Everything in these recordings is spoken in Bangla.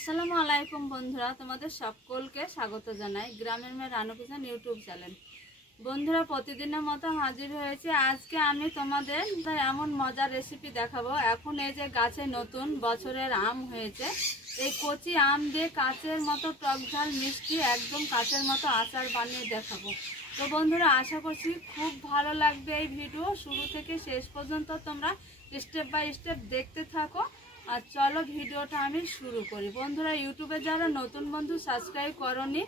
আসসালামু আলাইকুম বন্ধুরা, তোমাদের সকলকে স্বাগত জানাই গ্রামের মেয়ে রানু কিচেন ইউটিউব চ্যানেল। বন্ধুরা, প্রতিদিনের মতো হাজির হয়েছে। আজকে আমি তোমাদের এমন মজার রেসিপি দেখাবো। এখন এই যে গাছে নতুন বছরের আম হয়েছে, এই কচি আম দিয়ে কাঁচের মতো টক ঝাল মিষ্টি একদম কাঁচের মতো আচার বানিয়ে দেখাবো। তো বন্ধুরা, আশা করছি খুব ভালো লাগবে এই ভিডিও। শুরু থেকে শেষ পর্যন্ত তোমরা স্টেপ বাই স্টেপ দেখতে থাকো। আর চলো ভিডিওটা আমি শুরু করি। বন্ধুরা, ইউটিউবে যারা নতুন বন্ধু সাবস্ক্রাইব করনি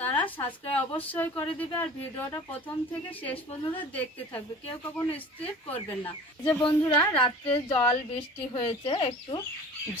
তারা সাবস্ক্রাইব অবশ্যই করে দিবে, আর ভিডিওটা প্রথম থেকে শেষ পর্যন্ত দেখতে থাকবে, কেউ কখনো স্কিপ করবেন না। যে বন্ধুরা, রাত্রে জল বৃষ্টি হয়েছে, একটু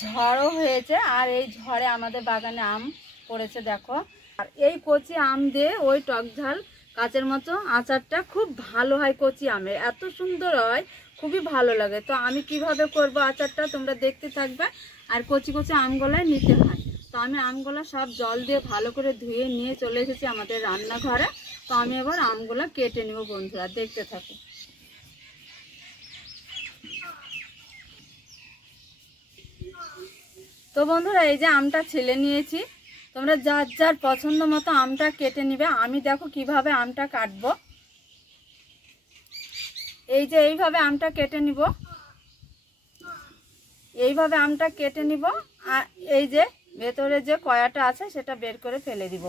ঝড়ও হয়েছে, আর এই ঝড়ে আমাদের বাগানে আম পড়েছে দেখো। আর এই কচি আম দিয়ে ওই টক ঝাল কাঁচের মতো আচারটা খুব ভালো হয়। কচি আমের এত সুন্দর হয়, খুবই ভালো লাগে। তো আমি কিভাবে করব আচারটা তোমরা দেখতে থাকবে। আর কচি কচি আমগুলো নিতে হয়। তো আমি আমগুলো সব জল দিয়ে ভালো করে ধুয়ে নিয়ে চলে এসেছি আমাদের রান্নাঘরে। তো আমি এবার আমগুলো কেটে নেব। বন্ধুরা, দেখতে থাকো। তো বন্ধুরা, এই যে আমটা ছিলে নিয়েছি। তোমরা যার যার পছন্দ মতো আমটা কেটে নিবে। আমি দেখো কিভাবে আমটা কাটবো। এই যে এইভাবে আমটা কেটে নিব, এইভাবে আমটা কেটে নিব। আর এই যে ভেতরে যে কয়াটা আছে সেটা বের করে ফেলে দিব।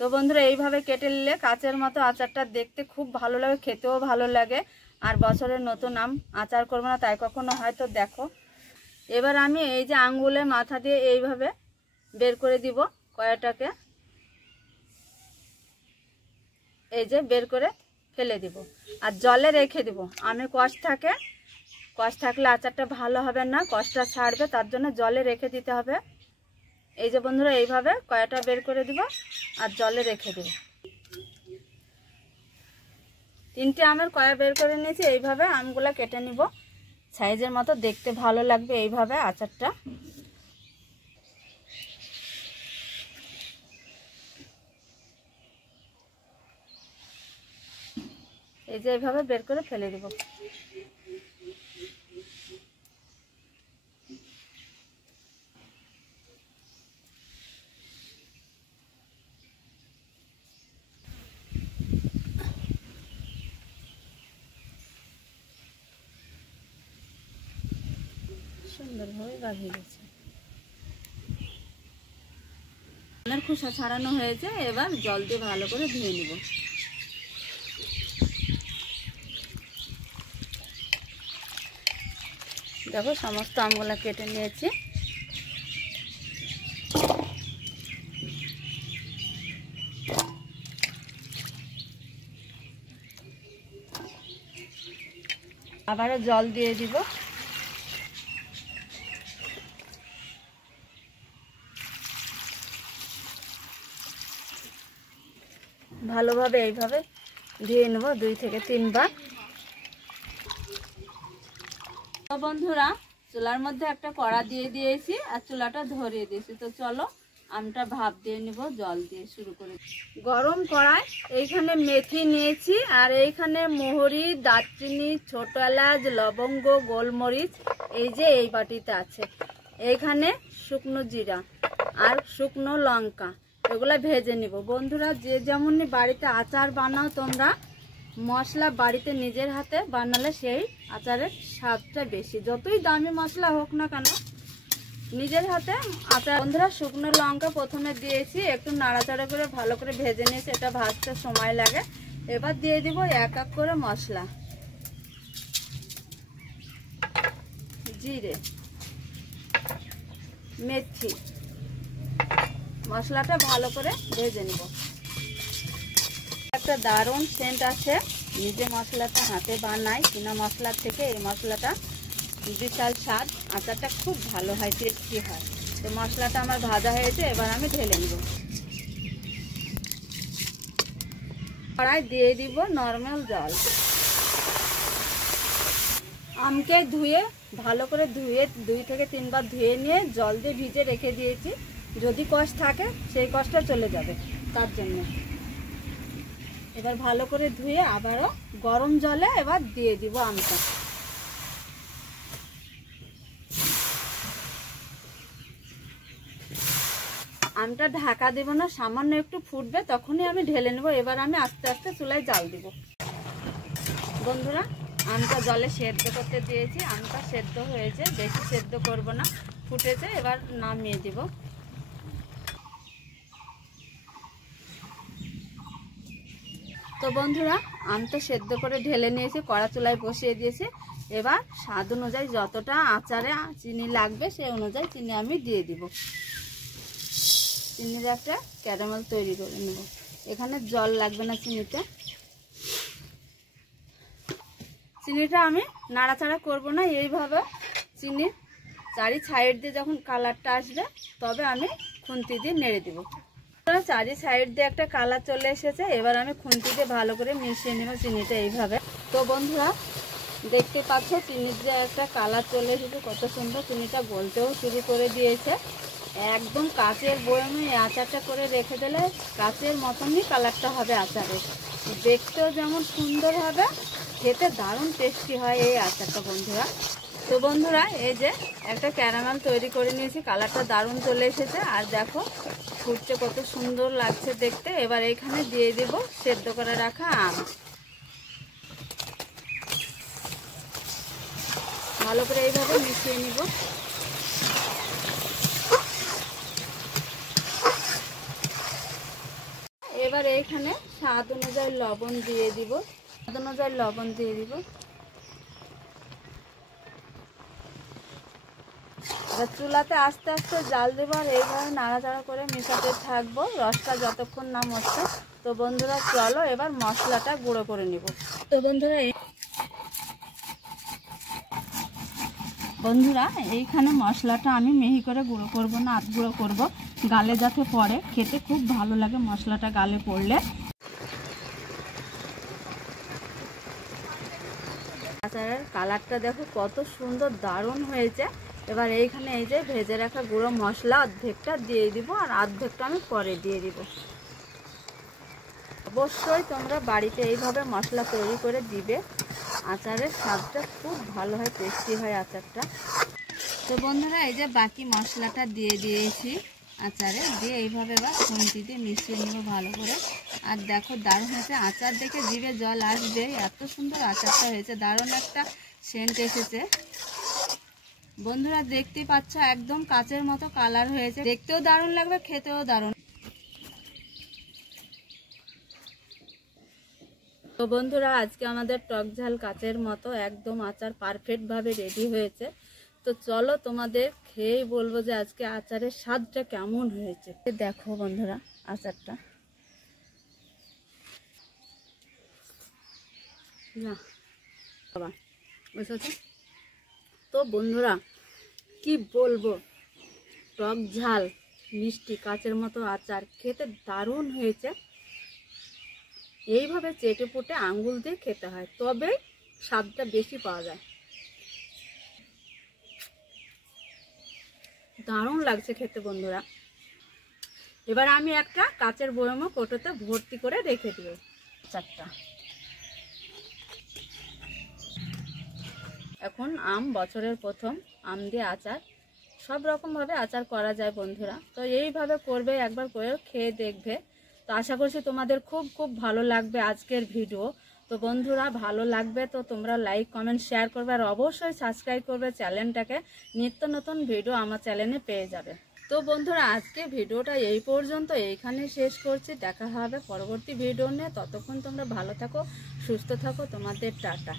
তো বন্ধুরা, এইভাবে কেটে নিলে কাঁচের মতো আচারটা দেখতে খুব ভালো লাগে, খেতেও ভালো লাগে। আর বছরের নতুন আম আচার করবো না তাই কখনো হয়তো দেখো। এবার আমি এই যে আঙ্গুলের মাথা দিয়ে এইভাবে বের করে দিব কয়াটাকে। এই যে বের করে ফেলে দিব আর জলে রেখে দিব। আমি কষ থাকলে আচারটা ভালো হবে না, কষটা ছাড়বে, তার জন্য জলে রেখে দিতে হবে। এই যে বন্ধুরা, এইভাবে কয়াটা বের করে দিব আর জলে রেখে দিব। 3টে আমের কয়া বের করে নিয়েছি। এইভাবে আমগুলা কেটে নিব সাইজের মতো, দেখতে ভালো লাগবে এইভাবে আচারটা। এই যে এইভাবে বের করে ফেলে দিব। সুন্দরভাবে বাঁধিয়ে গেছে। আমের খোসা ছাড়ানো হয়েছে। এবার জল দিয়ে ভালো করে ধুয়ে নিব। দেখো, সমস্ত আমগুলা কেটে নিয়েছি। আবারও জল দিয়ে দিব। ভালোভাবে এইভাবে ধুয়ে নেব 2 থেকে 3 বার। তো বন্ধুরা, চুলার মধ্যে একটা কড়া দিয়ে দিয়েছি আর চুলাটা ধরিয়ে দিয়েছি। তো চলো আমটা ভাপ দিয়ে নিব জল দিয়ে। শুরু করে গরম কড়াই এইখানে মেথি নিয়েছি, আর এইখানে মোহরি, দারচিনি, ছোট এলাচ, লবঙ্গ, গোলমরিচ এই যে এই বাটিতে আছে। এইখানে শুকনো জিরা আর শুকনো লঙ্কা, এগুলো ভেজে নিব। বন্ধুরা, যে যেমন বাড়িতে আচার বানাও তোমরা, মশলা বাড়িতে নিজের হাতে বানালে সেই আচারের স্বাদটা বেশি, যতই দামি মশলা হোক না কেন নিজের হাতে আচার। বন্ধুরা, শুকনো লঙ্কা প্রথমে দিয়েছি, একটু নাড়াচাড়া করে ভালো করে ভেজে নিয়েছি, এটা ভাজতে সময় লাগে। এবার দিয়ে দিব এক এক করে মশলা। জিরে, মেথি, মশলাটা ভালো করে ভেজে নিব। একটা দারুণ সেন্ট আছে। নিজে মশলাটা হাতে বানাই, কিনা মশলার থেকে এই মশলাটা বিশাল স্বাদ, আচারটা খুব ভালো হয়, টেস্টি হয়। তো মশলাটা আমার ভাজা হয়েছে, এবার আমি ঢেলে নিব। কড়াই দিয়ে দিব নরমাল জল। আমকে ধুয়ে ভালো করে 2 থেকে 3 বার ধুয়ে নিয়ে জল দিয়ে ভিজে রেখে দিয়েছি। যদি কষ থাকে সেই কষটা চলে যাবে, তার জন্য। এবার ভালো করে ধুয়ে আবারও গরম জলে এবার দিয়ে দিব আমটা। আমটা ঢাকা দেব না, সামান্য একটু ফুটবে তখনই আমি ঢেলে নেব। এবার আমি আস্তে আস্তে চুলায় জাল দিব। বন্ধুরা আমটা জলে সেদ্ধ করতে দিয়েছি, আমটা সেদ্ধ হয়েছে, বেশি সেদ্ধ করব না, ফুটেছে, এবার নামিয়ে দিব। তো বন্ধুরা আমটা সেদ্ধ করে ঢেলে নিয়েছি, কড়া চুলায় বসিয়ে দিয়েছি। এবার স্বাদ অনুযায়ী যতটা আচারে চিনি লাগবে সেই অনুযায়ী চিনি আমি দিয়ে দিব। চিনির একটা ক্যারামেল তৈরি করে নেব। এখানে জল লাগবে না চিনিতে। চিনিটা আমি নাড়াচাড়া করব না, এইভাবে চিনির চারি সাইড দিয়ে যখন কালারটা আসবে তবে আমি খুন্তি দিয়ে নেড়ে দিব। চারি সাইড দিয়ে একটা কালার চলে এসেছে, এবার আমি খুন্তি দিয়ে ভালো করে মিশিয়ে নেব চিনিটা এইভাবে। তো বন্ধুরা দেখতে পাচ্ছ চিনির যে একটা কালার চলে এসেছে, কত সুন্দর। চিনিটা গলতেও শুরু করে দিয়েছে। একদম কাচের বয়মে আচারটা করে রেখে দিলে কাচের মতনই কালারটা হবে আচারের। দেখতেও যেমন সুন্দর হবে, খেতে দারুণ টেস্টি হয় এই আচারটা বন্ধুরা। তো বন্ধুরা এই যে একটা ক্যারামেল তৈরি করে নিয়েছি, কালারটা দারুণ চলে এসেছে। আর দেখো ফুটছে, কত সুন্দর লাগছে দেখতে। এবার এখানে দিয়ে দেব সেদ্ধ করে রাখা আম। ভালো করে এইভাবে মিশিয়ে নিব। এবার এইখানে স্বাদ অনুযায়ী লবণ দিয়ে দিব। স্বাদ অনুযায়ী লবণ দিয়ে দিব। এবার চুলাতে আস্তে আস্তে জাল দেবো আর এইভাবে নাড়াচাড়া করে মেশাতে থাকবো রসটা যতক্ষণ না মরছে। তো বন্ধুরা চলো এবার মশলাটা গুঁড়ো করে নিব। তো বন্ধুরা এইখানে মশলাটা আমি মিহি করে গুঁড়ো করব না, আধ গুঁড়ো করবো, গালে যাতে পড়ে, খেতে খুব ভালো লাগে মশলাটা গালে পড়লে। আচারের কালারটা দেখো কত সুন্দর, দারুণ হয়েছে। এবার এইখানে এই যে ভেজে রাখা গুঁড়ো মশলা অর্ধেকটা দিয়ে দিব আর অর্ধেকটা আমি পরে দিয়ে দিব। অবশ্যই তোমরা বাড়িতে এইভাবে মশলা তৈরি করে দিবে, আচারের স্বাদটা খুব ভালো হয়, টেস্টি হয় আচারটা। তো বন্ধুরা এই যে বাকি মশলাটা দিয়ে দিয়েছি আচারে, দিয়ে এইভাবে এবার খুন্তি দিয়ে মিশিয়ে নেব ভালো করে। আর দেখো দারুণ হয়েছে, আচার দেখে জিভে জল আসবে, এত সুন্দর আচারটা হয়েছে, দারুণ একটা সেন্ট এসেছে। বন্ধুরা দেখতেই পাচ্ছ একদম কাচের মতো কালার হয়েছে, দেখতেও দারুণ লাগবে, খেতেও দারুণ। তো বন্ধুরা আজকে আমাদের টক ঝাল কাচের মতো একদম আচার পারফেক্ট ভাবে রেডি হয়েছে। তো চলো তোমাদের খেয়েই বলবো যে আজকে আচারের স্বাদটা কেমন হয়েছে। দেখো বন্ধুরা আচারটা, না বাবা বুঝেছ। তো বন্ধুরা কি বলবো, টক ঝাল মিষ্টি কাচের মতো আচার খেতে দারুণ হয়েছে। এইভাবে চেটে পুটে আঙ্গুল দিয়ে খেতে হয়, তবে স্বাদটা বেশি পাওয়া যায়। দারুণ লাগছে খেতে বন্ধুরা। এবার আমি একটা কাচের বয়ম কৌটোতে ভর্তি করে রেখে দিব আচারটা। এখন আম বছরের প্রথম আম দিয়ে আচার, সব রকমভাবে আচার করা যায় বন্ধুরা। তো এইভাবে করবে, একবার করে খেয়ে দেখবে। তো আশা করছি তোমাদের খুব খুব ভালো লাগবে আজকের ভিডিও। তো বন্ধুরা ভালো লাগবে তো তোমরা লাইক কমেন্ট শেয়ার করবে আর অবশ্যই সাবস্ক্রাইব করবে চ্যানেলটাকে, নিত্য নতুন ভিডিও আমার চ্যানেলে পেয়ে যাবে। তো বন্ধুরা আজকে ভিডিওটা এই পর্যন্ত, এইখানে শেষ করছি। দেখা হবে পরবর্তী ভিডিও নিয়ে, ততক্ষণ তোমরা ভালো থাকো, সুস্থ থাকো, তোমাদের টাটা।